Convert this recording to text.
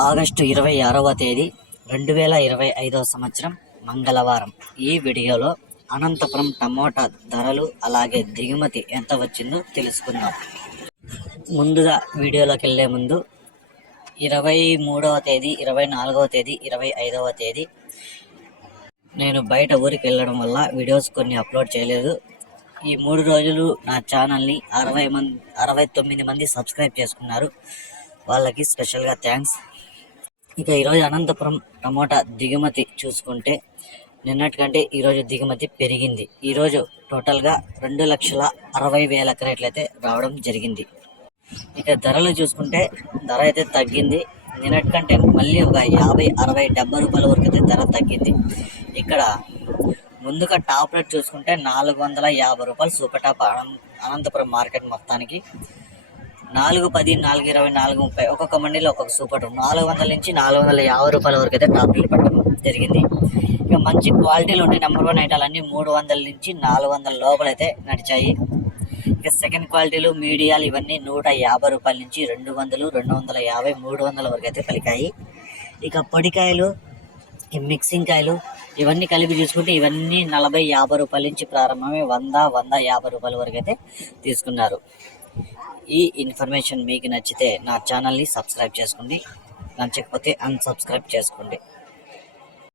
August 26వ తేదీ 2025 సంవత్సరం మంగళవారం. ఈ వీడియోలో అనంతపురం టమోటా ధరలు అలాగే దిగుమతి ఎంత వచ్చిందో తెలుసుకుందాం. ముందుగా వీడియోలోకి వెళ్ళే ముందు 23వ తేదీ, 24వ తేదీ, 25వ తేదీ నేను బయట ఊరికి వెళ్ళడం వల్ల వీడియోస్ కొన్ని అప్లోడ్ చేయలేదు. ఈ 3 రోజులు నా ఛానల్ని 69 మంది సబ్స్క్రైబ్ చేసుకున్నారు. వాళ్ళకి స్పెషల్గా థ్యాంక్స్. ఇక ఈరోజు అనంతపురం టమోటా దిగుమతి చూసుకుంటే నిన్నటికంటే ఈరోజు దిగుమతి పెరిగింది. ఈరోజు టోటల్గా 2,60,000 క్రేట్లు అయితే రావడం జరిగింది. ఇక ధరలు చూసుకుంటే ధర అయితే తగ్గింది. నిన్నటికంటే మళ్ళీ ఒక 50, 60, 70 రూపాయల వరకు అయితే ధర తగ్గింది. ఇక్కడ ముందుగా టాప్ రేట్ చూసుకుంటే 450 రూపాయలు సూపర్ టాప్ అనంతపురం మార్కెట్ మొత్తానికి. 410, 420, 430 ఒక్కొక్క మండీలో ఒక్కొక్క సూపర్ 400 నుంచి 450 రూపాయల వరకు అయితే టాప్ రేట్ పట్టడం జరిగింది. ఇక మంచి క్వాలిటీలు ఉంటే నెంబర్ 1 ఐటాలన్నీ 300 నుంచి 400 లోపలైతే నడిచాయి. ఇక సెకండ్ క్వాలిటీలు మీడియాలు ఇవన్నీ 150 రూపాయల నుంచి 200, 250, 300 వరకు అయితే పలికాయి. ఇక పొడికాయలు, ఈ మిక్సింగ్ కాయలు ఇవన్నీ కలిపి చూసుకుంటే ఇవన్నీ 40, 50 రూపాయల నుంచి ప్రారంభమై 100, 150 రూపాయల వరకు అయితే తీసుకున్నారు. ఈ ఇన్ఫర్మేషన్ మీకు నచ్చితే నా ఛానల్ని సబ్స్క్రైబ్ చేసుకోండి, నచ్చకపోతే అన్సబ్స్క్రైబ్ చేసుకోండి.